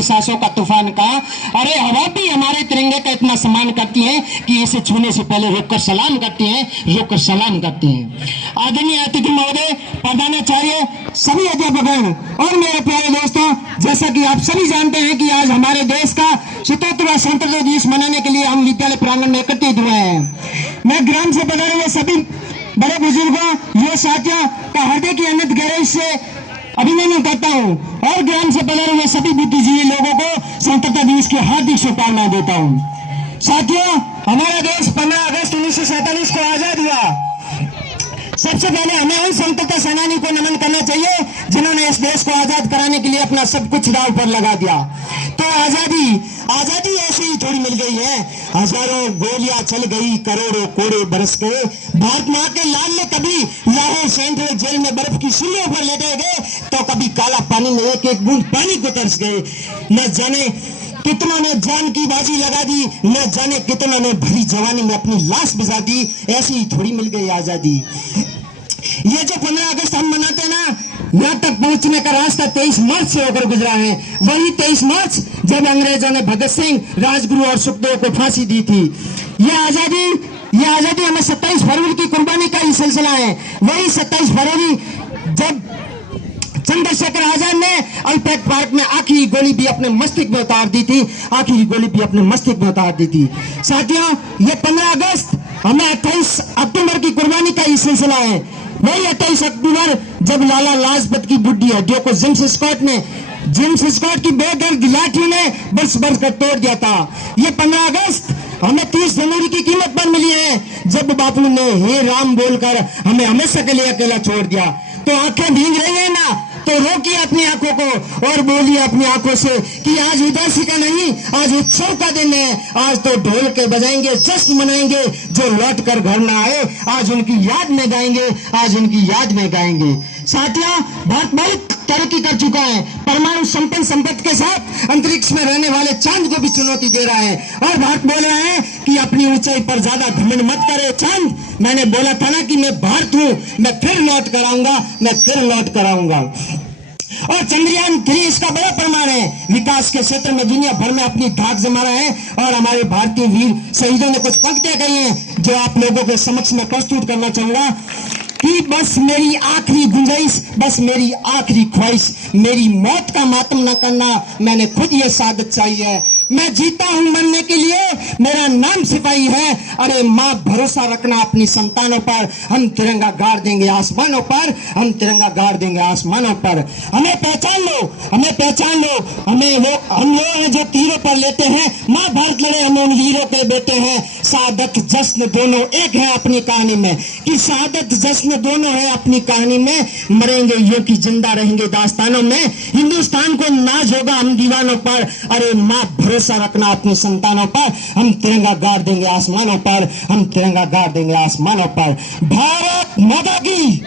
हमारे सांसों का तूफान का। अरे हवा भी हमारे तिरंगे का इतना सम्मान करती है कि इसे छूने से पहले रोककर सलाम करती हैं, रोककर सलाम करती हैं। आदरणीय अतिथि महोदय, प्रधानाचार्य, सभी अध्यापकगण और मेरे प्यारे दोस्तों, जैसा कि आप सभी जानते हैं कि आज हमारे देश का 77वां स्वतंत्रता दिवस मनाने के लिए हम विद्यालय प्रांगण में एकत्रित हुए हैं। मैं ग्राम से पधारे हुए सभी बड़े बुजुर्गों, युवा साथियों का हृदय की अनंत गहराई से अभिनंदन करता हूं और ग्राम से पधारे हुए सभी बुद्धिजीवी लोगों को स्वतंत्रता दिवस की हार्दिक शुभकामनाएं देता हूं। साथियों, हमारा देश 15 अगस्त 1947 को आजाद हुआ। सबसे पहले हमें उन स्वतंत्रता सेनानी को नमन करना चाहिए जिन्होंने इस देश को आजाद कराने के लिए अपना सब कुछ दांव पर लगा दिया। तो आजादी ऐसे ही थोड़ी मिल गई है। हजारों गोलियां चल गई, करोड़ों कोड़े बरस गए। भारत मां के लाल ने कभी लाहौर सेंट्रल जेल में बर्फ की सिल्लियों पर लेटे गए, तो कभी काला पानी में एक एक बूंद पानी को तरस गए। न जाने कितनों ने जान की बाजी लगा दी, न जाने कितनों ने भरी जवानी में अपनी लाश बजा दी। ऐसी ही थोड़ी मिल गई आजादी। ये जो 15 अगस्त हम मनाते हैं ना, यहाँ तक पहुंचने का रास्ता 23 मार्च से होकर गुजरा है। वही 23 मार्च जब अंग्रेजों ने भगत सिंह, राजगुरु और सुखदेव को फांसी दी थी। ये आजादी हमें 27 फरवरी की कुर्बानी का ही सिलसिला है। वही 27 फरवरी जब चंद्रशेखर आजाद ने अल्पेट पार्क में आखिरी गोली भी अपने मस्तिष्क में उतार दी थी, आखिरी गोली भी अपने मस्तिष्क में उतार दी थी। साथियों, ये 15 अगस्त हमें 28 अक्टूबर की कुर्बानी का ही सिलसिला है। वही 28 अक्टूबर जब लाला लाजपत की बुढ़ी हड्डियों को जेम्स स्कॉट की बेदर्द लाठी ने बरस कर तोड़ दिया था। ये 15 अगस्त हमें 30 जनवरी की कीमत पर मिली है, जब बापू ने हे राम बोलकर हमें हमेशा के लिए अकेला छोड़ दिया। तो आंखें भीग रही है ना, तो रोकिए अपनी आंखों को और बोलिए अपनी आंखों से कि आज उदासी का नहीं, आज उत्सव का दिन है। आज तो ढोल के बजाएंगे, जश्न मनाएंगे। जो लौट कर घर ना आए, आज उनकी याद में गाएंगे, आज उनकी याद में गाएंगे। साथियों, भारत बहुत तरक्की कर चुका है। परमाणु संपन्न संपत्ति के साथ अंतरिक्ष में रहने वाले चांद को भी चुनौती दे रहा है। और भारत बोल रहा है कि अपनी ऊंचाई पर ज्यादा घमंड मत करे चांद। मैंने बोला था ना कि मैं भारत हूं, मैं फिर लौट कर आऊंगा, मैं फिर लौट कर आऊंगा। और चंद्रयान 3 इसका बड़ा प्रमाण है। विकास के क्षेत्र में दुनिया भर में अपनी धाक जमा रहा है। और हमारे भारतीय वीर शहीदों ने कुछ पंक्तियां कही हैं जो आप लोगों के समक्ष में प्रस्तुत करना चाहूंगा कि बस मेरी आखिरी गुंजाइश, बस मेरी आखिरी ख्वाहिश, मेरी मौत का मातम न करना, मैंने खुद ये सादत चाहिए है। मैं जीता हूं मरने के लिए, मेरा नाम सिपाही है। अरे माँ, भरोसा रखना अपनी संतानों पर। हम तिरंगा गाड़ देंगे आसमानों पर, हम तिरंगा गाड़ देंगे आसमानों पर। हमें पहचान लो, हमें पहचान लो। हम लोग हैं जो तीरों पर लेते हैं। माँ भारत लड़े, हम उन वीरों के बेटे हैं। शहादत जश्न दोनों एक है अपनी कहानी में, कि शहादत जश्न दोनों है अपनी कहानी में। मरेंगे यूं कि जिंदा रहेंगे दास्तानों में। हिंदुस्तान को नाज होगा हम दीवानों पर। अरे माँ, भरोसा रखना अपनी संतानों पर। हम तिरंगा गाड़ देंगे आसमानों पर, हम तिरंगा गाड़ देंगे आसमानों पर। भारत माता की